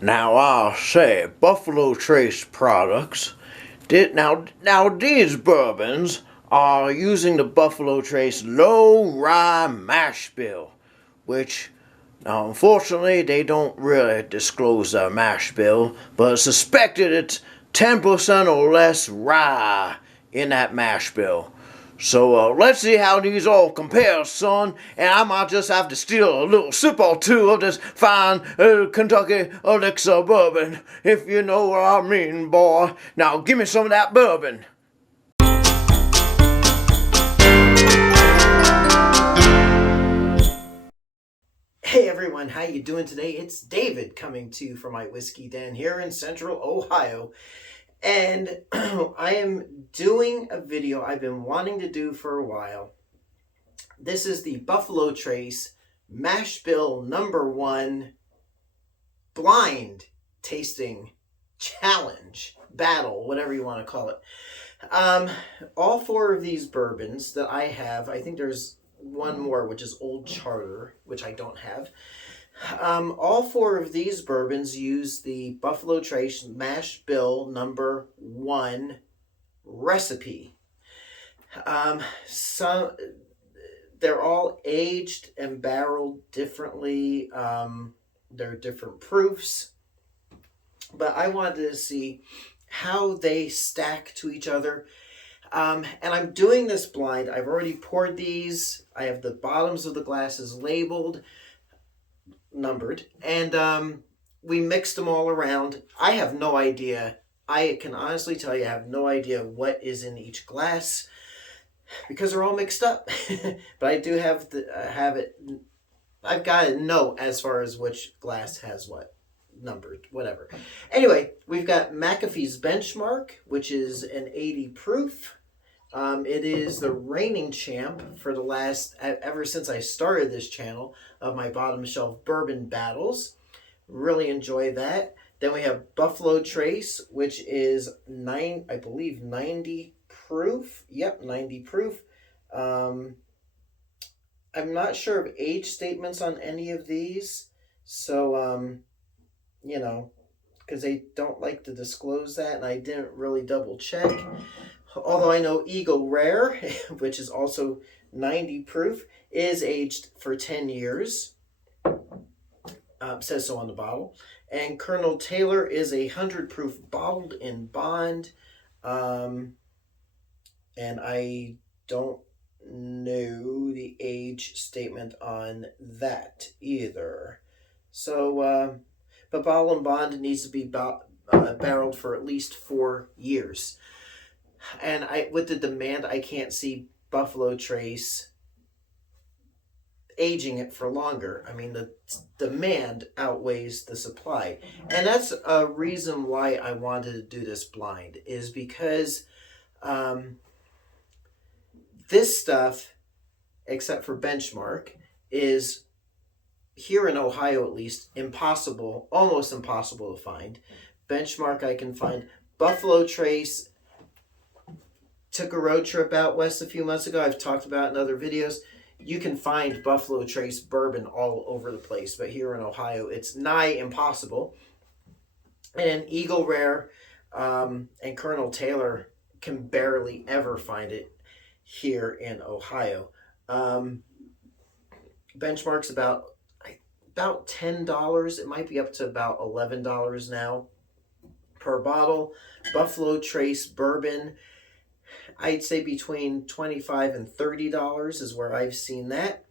Now I'll say Buffalo Trace products. Now these bourbons are using the Buffalo Trace low rye mash bill, which now unfortunately they don't really disclose their mash bill, but it's suspected it's 10% or less rye in that mash bill. So let's see how these all compare, son. And I might just have to steal a little sip or two of this fine Kentucky elixir bourbon, if you know what I mean, boy. Now give me some of that bourbon. Hey everyone, how you doing today? It's David coming to you from my whiskey den here in Central Ohio. And I am doing a video I've been wanting to do for a while. This is the Buffalo Trace Mash Bill #1 blind tasting challenge, battle, whatever you want to call it. All four of these bourbons that I have, I think there's one more, which is Old Charter, which I don't have. All four of these bourbons use the Buffalo Trace Mash Bill #1 recipe. They're all aged and barreled differently. They're different proofs. But I wanted to see how they stack to each other. And I'm doing this blind. I've already poured these. I have the bottoms of the glasses labeled, numbered, and we mixed them all around. I have no idea. I can honestly tell you I have no idea what is in each glass because they're all mixed up. But I do have it. I've got a note as far as which glass has what numbered, whatever. Anyway, we've got McAfee's Benchmark, which is an 80 proof. It is the reigning champ for the last, ever since I started this channel, of my bottom shelf bourbon battles. Really enjoy that. Then we have Buffalo Trace, which is 90 proof. Yep, 90 proof. I'm not sure of age statements on any of these. So, you know, because they don't like to disclose that, and I didn't really double check. Although I know Eagle Rare, which is also 90 proof, is aged for 10 years. Says so on the bottle. And Colonel Taylor is 100 proof bottled in bond. And I don't know the age statement on that either. So, but bottle and bond needs to be barreled for at least 4 years. And with the demand, I can't see Buffalo Trace aging it for longer. I mean, the demand outweighs the supply. And that's a reason why I wanted to do this blind, is because this stuff, except for Benchmark, is, here in Ohio at least, almost impossible to find. Benchmark I can find. Buffalo Trace, took a road trip out west a few months ago. I've talked about it in other videos. You can find Buffalo Trace bourbon all over the place, but here in Ohio, it's nigh impossible. And Eagle Rare and Colonel Taylor can barely ever find it here in Ohio. Benchmark's about $10. It might be up to about $11 now per bottle. Buffalo Trace bourbon, I'd say between $25 and $30 is where I've seen that.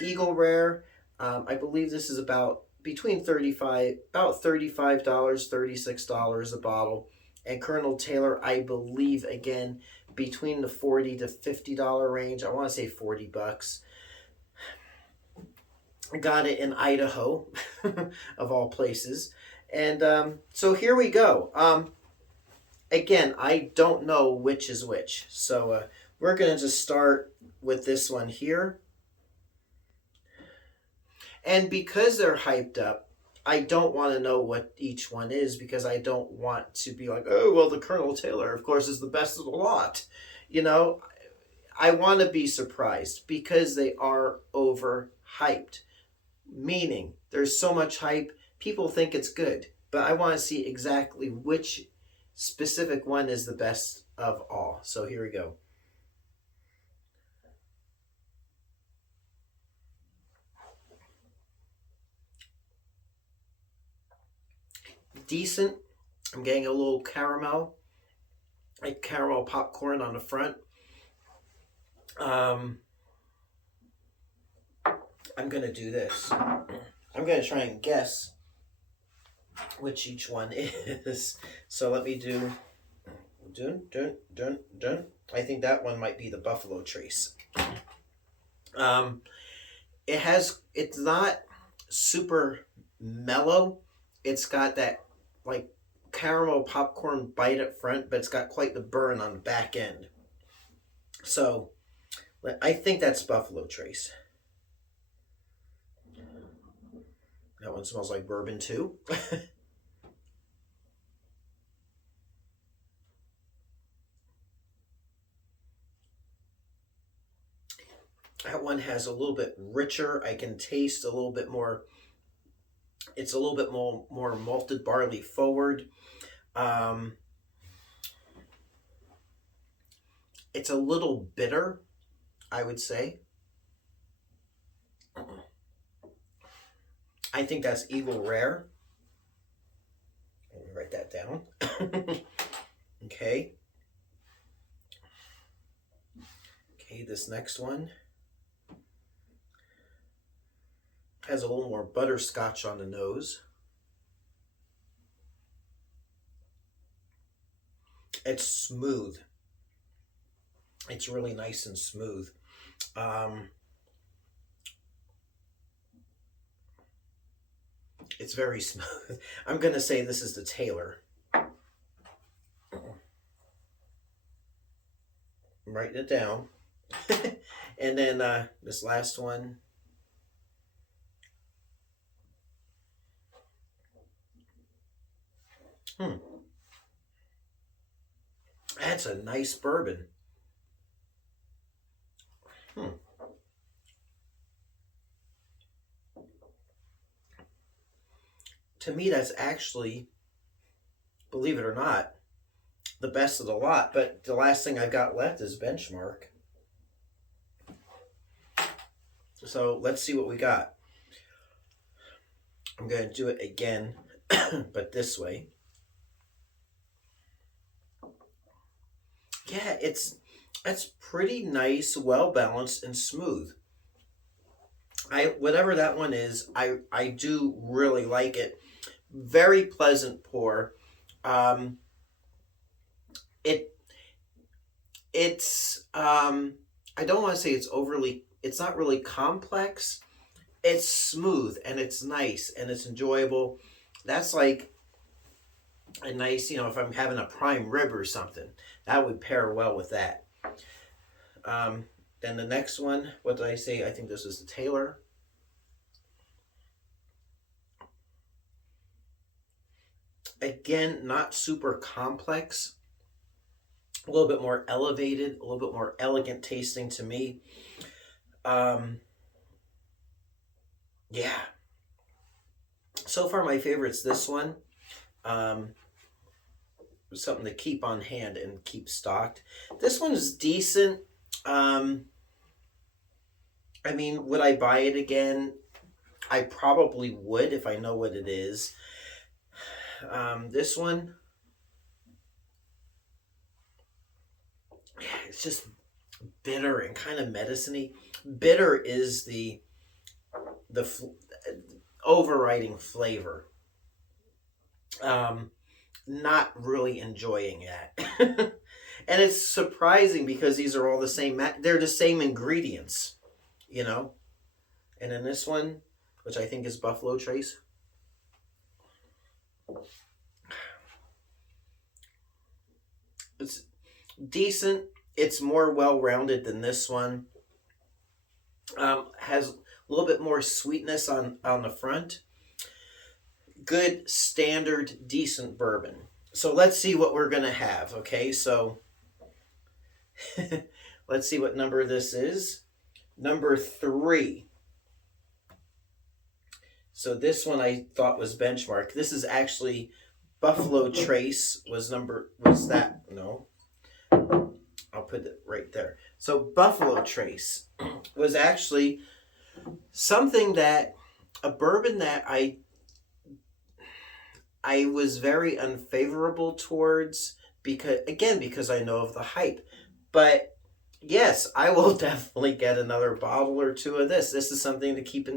Eagle Rare, I believe this is about $35, $36 a bottle. And Colonel Taylor, I believe, again, between the $40 to $50 range. I want to say $40. I got it in Idaho, of all places. And so here we go. Again, I don't know which is which. So we're going to just start with this one here. And because they're hyped up, I don't want to know what each one is, because I don't want to be like, oh, well, the Colonel Taylor, of course, is the best of the lot. You know, I want to be surprised because they are overhyped. Meaning, there's so much hype, people think it's good. but I want to see exactly which specific one is the best of all. So here we go. Decent. I'm getting a little caramel, like caramel popcorn on the front. Um, I'm going to do this. I'm going to try and guess which each one is. So let me do dun dun dun dun. I think that one might be the Buffalo Trace. Um, it's not super mellow. It's got that like caramel popcorn bite up front, but it's got quite the burn on the back end. So I think that's Buffalo Trace. That one smells like bourbon too. That one has a little bit richer. I can taste a little bit more. It's a little bit more malted barley forward. Um, it's a little bitter, I would say. I think that's Eagle Rare. Let me write that down. Okay. Okay, this next one has a little more butterscotch on the nose. It's smooth. It's really nice and smooth. It's very smooth. I'm going to say this is the Taylor. I'm writing it down. And then this last one. That's a nice bourbon. To me, that's actually, believe it or not, the best of the lot. But the last thing I've got left is Benchmark. So let's see what we got. I'm going to do it again, but this way. Yeah, that's pretty nice, well balanced, and smooth. Whatever that one is, I do really like it. Very pleasant pour. Um, it it's I don't want to say it's not really complex. It's smooth and it's nice and it's enjoyable. That's like a nice, if I'm having a prime rib or something, that would pair well with that. Then the next one, what did I say? I think this is the Taylor. Again, not super complex. A little bit more elevated, a little bit more elegant tasting to me. Yeah. So far, my favorite's this one. Something to keep on hand and keep stocked. This one is decent. I mean, would I buy it again? I probably would if I know what it is. This one, it's just bitter and kind of medicine-y. Bitter is the overriding flavor. Not really enjoying that. And it's surprising because these are all the same. They're the same ingredients, And in this one, which I think is Buffalo Trace, it's decent. It's more well-rounded than this one. Has a little bit more sweetness on the front. Good, standard, decent bourbon. So let's see what we're going to have, okay? So let's see what number this is. Number 3. So this one I thought was benchmark. This is actually Buffalo Trace was that? No. I'll put it right there. So Buffalo Trace was actually something that a bourbon that I was very unfavorable towards because I know of the hype. But yes, I will definitely get another bottle or two of this. This is something to keep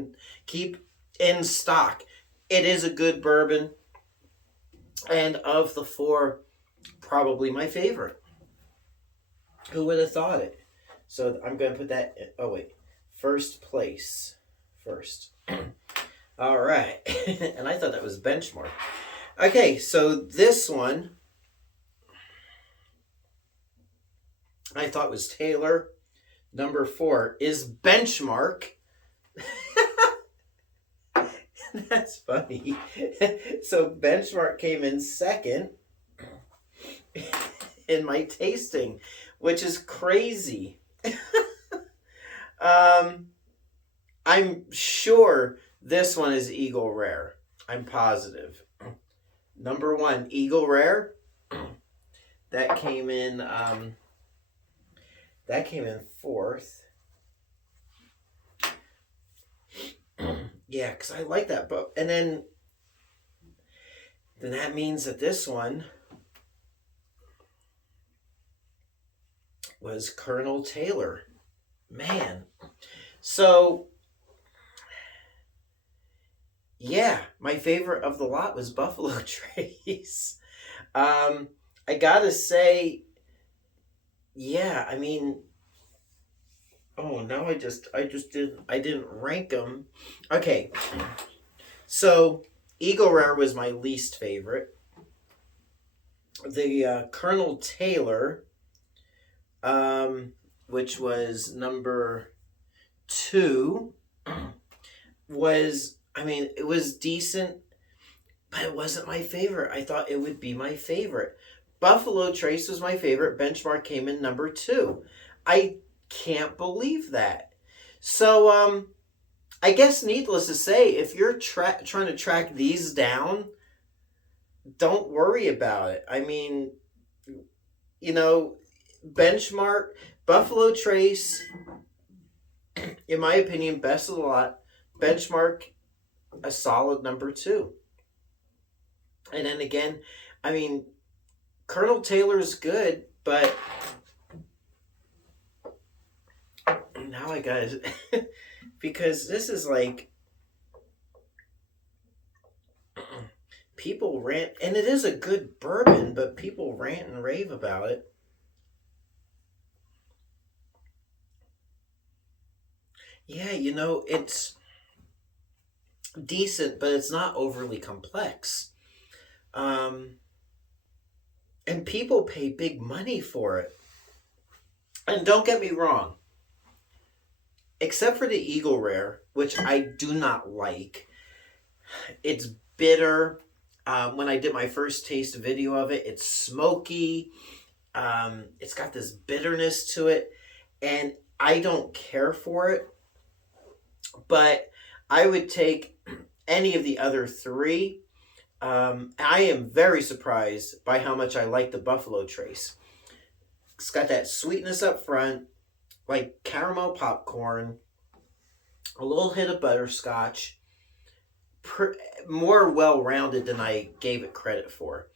in stock. It is a good bourbon, and of the four, probably my favorite. Who would have thought it? So I'm going to put that in, oh wait, first place first. All right. And I thought that was benchmark. Okay, so this one I thought was Taylor. Number 4 is benchmark. That's funny. So benchmark came in second in my tasting, which is crazy. I'm sure this one is Eagle Rare. I'm positive. Number 1, Eagle Rare. That came in fourth. Yeah, because I like that book. And then that means that this one was Colonel Taylor. Man. So, yeah, my favorite of the lot was Buffalo Trace. I gotta say, yeah, I mean, oh, no, I didn't rank them. Okay, so Eagle Rare was my least favorite. The Colonel Taylor, which was number 2, was, I mean, it was decent, but it wasn't my favorite. I thought it would be my favorite. Buffalo Trace was my favorite. Benchmark came in number 2. I can't believe that. So, I guess needless to say, if you're trying to track these down, don't worry about it. I mean, you know, benchmark, Buffalo Trace, in my opinion, best of the lot. Benchmark, a solid number 2. And then again, I mean, Colonel Taylor's good, but now I got it. Because this is like, people rant, and it is a good bourbon, but people rant and rave about it. Yeah, you know, it's decent, but it's not overly complex. And people pay big money for it. And don't get me wrong, except for the Eagle Rare, which I do not like. It's bitter. When I did my first taste video of it, it's smoky. It's got this bitterness to it, and I don't care for it. But I would take any of the other 3. I am very surprised by how much I like the Buffalo Trace. It's got that sweetness up front, like caramel popcorn, a little hit of butterscotch, more well-rounded than I gave it credit for.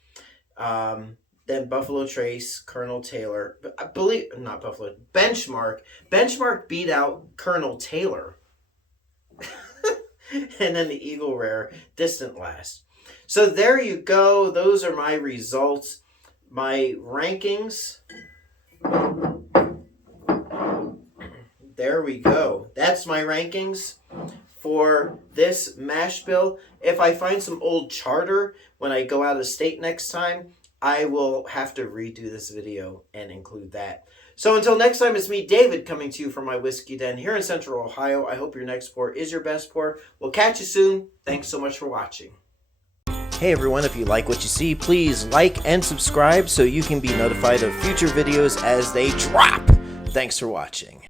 Then Buffalo Trace, Colonel Taylor, I believe, not Buffalo, Benchmark. Benchmark beat out Colonel Taylor. And then the Eagle Rare, distant last. So there you go. Those are my results. My rankings. There we go. That's my rankings for this mash bill. If I find some old charter when I go out of state next time, I will have to redo this video and include that. So until next time, it's me, David, coming to you from my whiskey den here in Central Ohio. I hope your next pour is your best pour. We'll catch you soon. Thanks so much for watching. Hey everyone, if you like what you see, please like and subscribe so you can be notified of future videos as they drop. Thanks for watching.